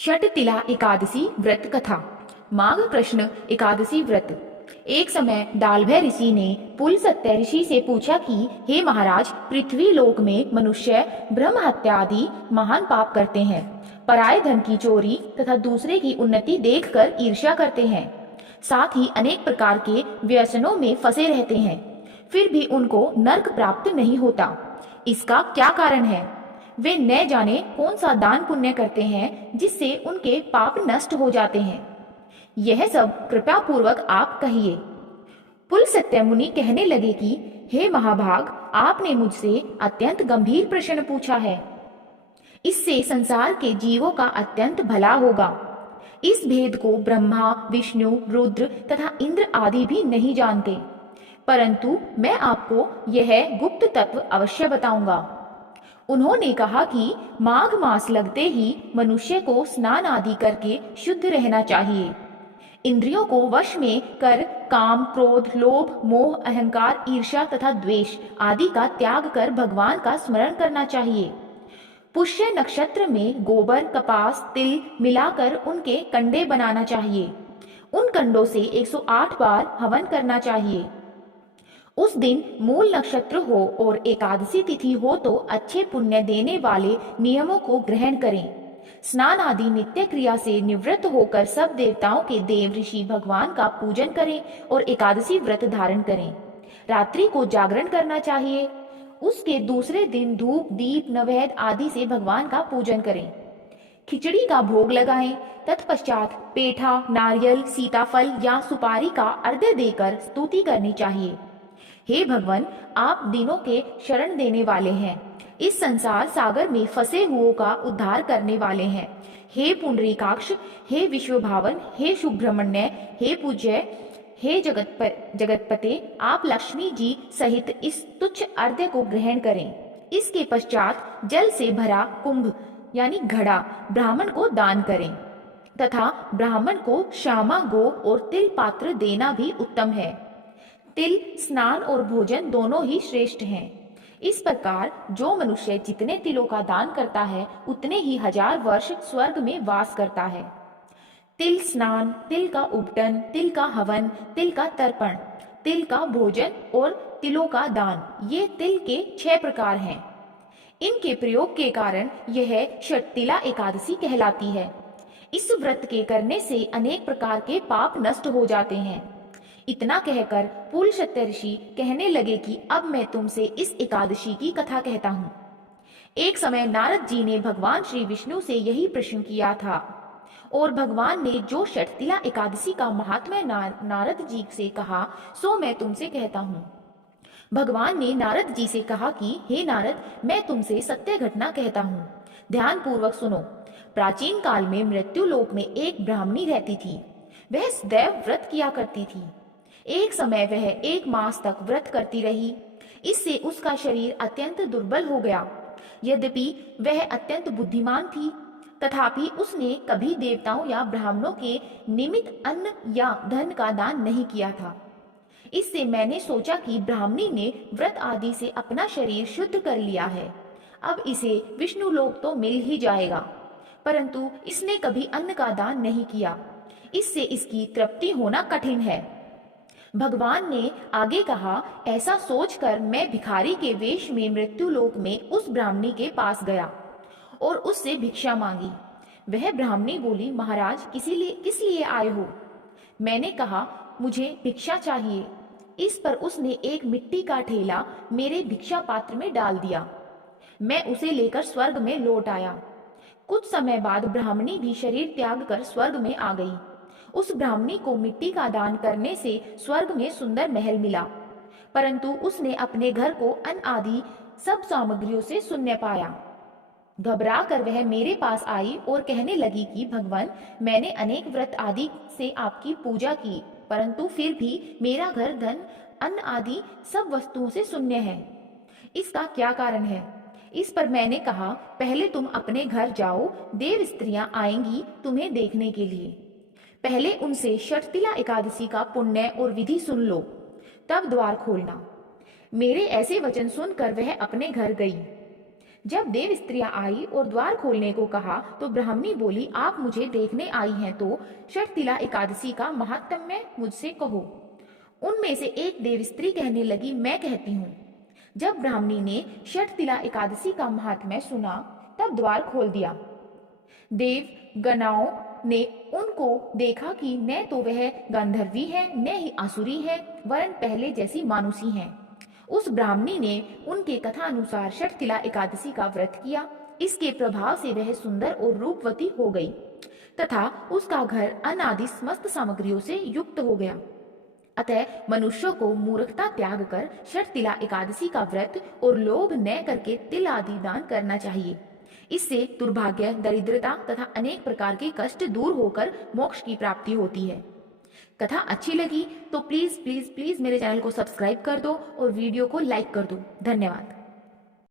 षटतिला एकादशी व्रत कथा। माघ कृष्ण एकादशी व्रत। एक समय दालभय ऋषि ने पुलस्त्य ऋषि से पूछा कि हे महाराज, पृथ्वी लोक में मनुष्य ब्रह्म हत्या आदि महान पाप करते हैं, पराये धन की चोरी तथा दूसरे की उन्नति देखकर ईर्ष्या करते हैं, साथ ही अनेक प्रकार के व्यसनों में फंसे रहते हैं, फिर भी उनको नर्क प्राप्त नहीं होता। इसका क्या कारण है? वे न जाने कौन सा दान पुण्य करते हैं जिससे उनके पाप नष्ट हो जाते हैं। यह सब कृपा पूर्वक आप कहिए। पुलस्त्य मुनि कहने लगे कि हे महाभाग, आपने मुझसे अत्यंत गंभीर प्रश्न पूछा है। इससे संसार के जीवों का अत्यंत भला होगा। इस भेद को ब्रह्मा, विष्णु, रुद्र तथा इंद्र आदि भी नहीं जानते, परंतु मैं आपको यह गुप्त तत्व अवश्य बताऊंगा। उन्होंने कहा कि माघ मास लगते ही मनुष्य को स्नान आदि करके शुद्ध रहना चाहिए। इंद्रियों को वश में कर काम, क्रोध, लोभ, मोह, अहंकार, ईर्ष्या तथा द्वेष आदि का त्याग कर भगवान का स्मरण करना चाहिए। पुष्य नक्षत्र में गोबर, कपास, तिल मिलाकर उनके कंडे बनाना चाहिए। उन कंडों से 108 बार हवन करना चाहिए। उस दिन मूल नक्षत्र हो और एकादशी तिथि हो तो अच्छे पुण्य देने वाले नियमों को ग्रहण करें। स्नान आदि नित्य क्रिया से निवृत्त होकर सब देवताओं के देव ऋषि भगवान का पूजन करें और एकादशी व्रत धारण करें। रात्रि को जागरण करना चाहिए। उसके दूसरे दिन धूप, दीप, नैवेद्य आदि से भगवान का पूजन करें। खिचड़ी का भोग लगाएं। तत्पश्चात पेठा, नारियल, सीताफल या सुपारी का अर्घ्य देकर स्तुति करनी चाहिए। हे भगवान, आप दीनों के शरण देने वाले हैं, इस संसार सागर में फंसे हुओं का उद्धार करने वाले हैं। हे पुंडरीकाक्ष, हे विश्वभावन, हे सुब्रह्मण्य, हे पूज्य, हे जगतपते, आप लक्ष्मी जी सहित इस तुच्छ अर्घ्य को ग्रहण करें। इसके पश्चात जल से भरा कुंभ यानी घड़ा ब्राह्मण को दान करें तथा ब्राह्मण को श्यामा गो और तिल पात्र देना भी उत्तम है। तिल, स्नान और भोजन दोनों ही श्रेष्ठ हैं। इस प्रकार जो मनुष्य जितने तिलों का दान करता है उतने ही 1000 वर्ष स्वर्ग में वास करता है। तिल स्नान, तिल का उपटन, तिल का हवन, तिल का तर्पण, तिल का भोजन और तिलों का दान, ये तिल के 6 प्रकार हैं। इनके प्रयोग के कारण यह षटतिला एकादशी कहलाती है। इस व्रत के करने से अनेक प्रकार के पाप नष्ट हो जाते हैं। इतना कहकर पुलस्त्य ऋषि कहने लगे कि अब मैं तुमसे इस एकादशी की कथा कहता हूँ। एक समय नारद जी ने भगवान श्री विष्णु से यही प्रश्न किया था और भगवान ने जो षटतिला एकादशी का महात्म्य नारद जी से कहा सो मैं तुमसे कहता हूँ। भगवान ने नारद जी से कहा कि हे नारद, मैं तुमसे सत्य घटना कहता हूँ, ध्यान पूर्वक सुनो। प्राचीन काल में मृत्यु लोक में एक ब्राह्मणी रहती थी। वह सदैव व्रत किया करती थी। एक समय वह 1 मास तक व्रत करती रही। इससे उसका शरीर अत्यंत दुर्बल हो गया। यद्यपि वह अत्यंत बुद्धिमान थी, तथापि उसने कभी देवताओं या ब्राह्मणों के निमित्त अन्न या धन का दान नहीं किया था। इससे मैंने सोचा कि ब्राह्मणी ने व्रत आदि से अपना शरीर शुद्ध कर लिया है, अब इसे विष्णु लोक तो मिल ही जाएगा, परंतु इसने कभी अन्न का दान नहीं किया, इससे इसकी तृप्ति होना कठिन है। भगवान ने आगे कहा, ऐसा सोचकर मैं भिखारी के वेश में मृत्यु लोक में उस ब्राह्मणी के पास गया और उससे भिक्षा मांगी। वह ब्राह्मणी बोली, महाराज, किस लिए आए हो? मैंने कहा, मुझे भिक्षा चाहिए। इस पर उसने एक मिट्टी का ठेला मेरे भिक्षा पात्र में डाल दिया। मैं उसे लेकर स्वर्ग में लौट आया। कुछ समय बाद ब्राह्मणी भी शरीर त्याग कर स्वर्ग में आ गई। उस ब्राह्मणी को मिट्टी का दान करने से स्वर्ग में सुंदर महल मिला, परंतु उसने अपने घर को अन्न आदि सब सामग्रियों से शून्य पाया। घबरा कर वह मेरे पास आई और कहने लगी कि भगवान, मैंने अनेक व्रत आदि से आपकी पूजा की, परंतु फिर भी मेरा घर, धन, अन्न आदि सब वस्तुओं से शून्य है। इसका क्या कारण है? इस पर मैंने कहा, पहले तुम अपने घर जाओ, देव स्त्रियां आएंगी तुम्हें देखने के लिए। पहले उनसे षटतिला एकादशी का पुण्य और विधि सुन लो, तब द्वार खोलना। मेरे ऐसे वचन सुनकर वह अपने घर गई। जब देव स्त्रियां आई और द्वार खोलने को कहा तो ब्राह्मणी बोली, आप मुझे देखने आई हैं तो षटतिला एकादशी का महात्म्य मुझसे कहो। उनमें से एक देव स्त्री कहने लगी, मैं कहती हूँ। जब ब्राह्मणी ने षटतिला एकादशी का महात्म्य सुना तब द्वार खोल दिया। देव गणाओं ने उनको देखा कि न तो वह गंधर्वी है न ही आसुरी है, वरन पहले जैसी मानुषी है। उस ब्राह्मणी ने उनके कथा अनुसार षटतिला एकादशी का व्रत किया। इसके प्रभाव से वह सुंदर और रूपवती हो गई तथा उसका घर अनादि समस्त सामग्रियों से युक्त हो गया। अतः मनुष्यों को मूर्खता त्याग कर षटतिला एकादशी का व्रत और लोभ न करके तिल आदि दान करना चाहिए। इससे दुर्भाग्य, दरिद्रता तथा अनेक प्रकार के कष्ट दूर होकर मोक्ष की प्राप्ति होती है। कथा अच्छी लगी तो प्लीज प्लीज प्लीज मेरे चैनल को सब्सक्राइब कर दो और वीडियो को लाइक कर दो। धन्यवाद।